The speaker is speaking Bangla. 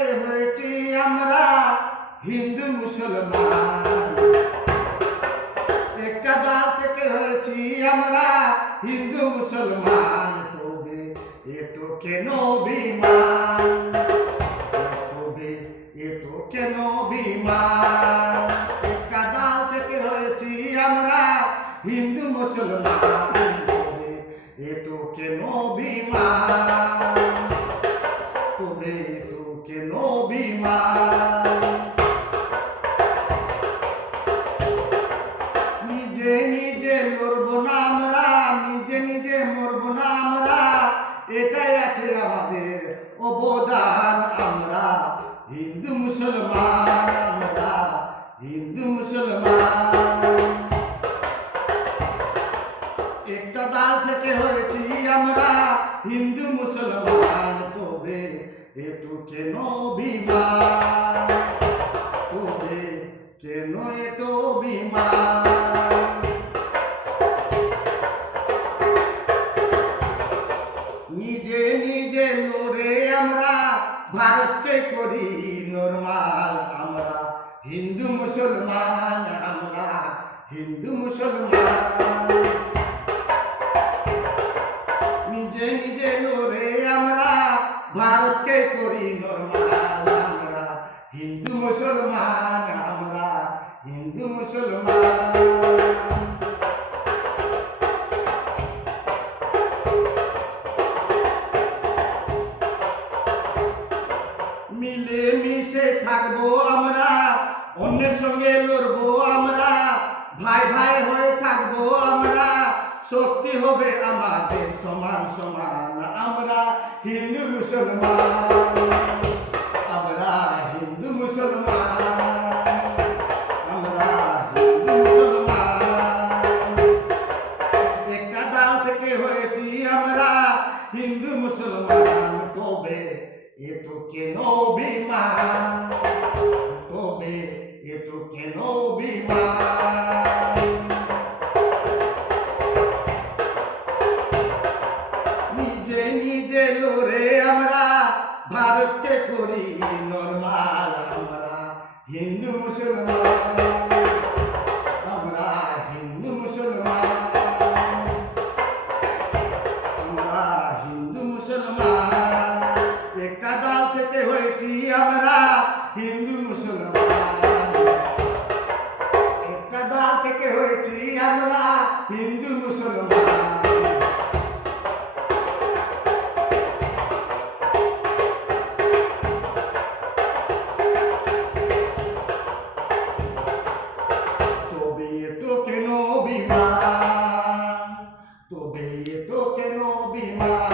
থেকে হয়েছি আমরা হিন্দু মুসলমান, একটা দল থেকে হয়েছি আমরা হিন্দু মুসলমান, তবে এতো কেন অভিমান, তবে এতো কেন অভিমান, একটা দল থেকে হয়েছি আমরা হিন্দু মুসলমান, তবে এতো কেন অভিমান, তবে এতো কেন অভিমান। নিজে নিজে লড়বো না আমরা, নিজে নিজে মরবো না আমরা, এটাই আছে আমাদের অবদান। আমরা হিন্দু মুসলমান, আমরা হিন্দু মুসলমান, একটা দল থেকে হয়েছি আমরা হিন্দু মুসলমান, তবে এতো কেন অভিমান, তবে কেন এতো অভিমান। নিজে নিজে লড়ে আমরা ভারতকে করি নরমাল, আমরা হিন্দু মুসলমান, আমরা হিন্দু মুসলমান, নিজে নিজে লড়ে আমরা ভারতকে করি নরমাল, আমরা হিন্দু মুসলমান, আমরা হিন্দু মুসলমান। মিলে মিশে থাকবো আমরা, অন্যের সঙ্গে লড়বো আমরা, ভাই ভাই হয়ে থাকবো আমরা, শক্তি হবে আমাদের সমান সমান, আমরা হিন্দু মুসলমান, আমরা হিন্দু মুসলমান, আমরা হিন্দু মুসলমান, একটা দল থেকে হয়েছি আমরা হিন্দু মুসলমান, তবে এতো কেন অভিমান, তবে এতো কেন অভিমান। নিজে নিজে লড়ে আমরা ভারতকে করি নরমাল, আমরা হিন্দু মুসলমান, আমরা হিন্দু মুসলমান, আমরা হিন্দু মুসলমান, একটা দল থেকে হয়েছি আমরা হিন্দু মুসলমান, একটা দল থেকে হয়েছি আমরা হিন্দু মুসলমান। তবে এতো কেন অভিমান, তবে এতো কেন অভিমান।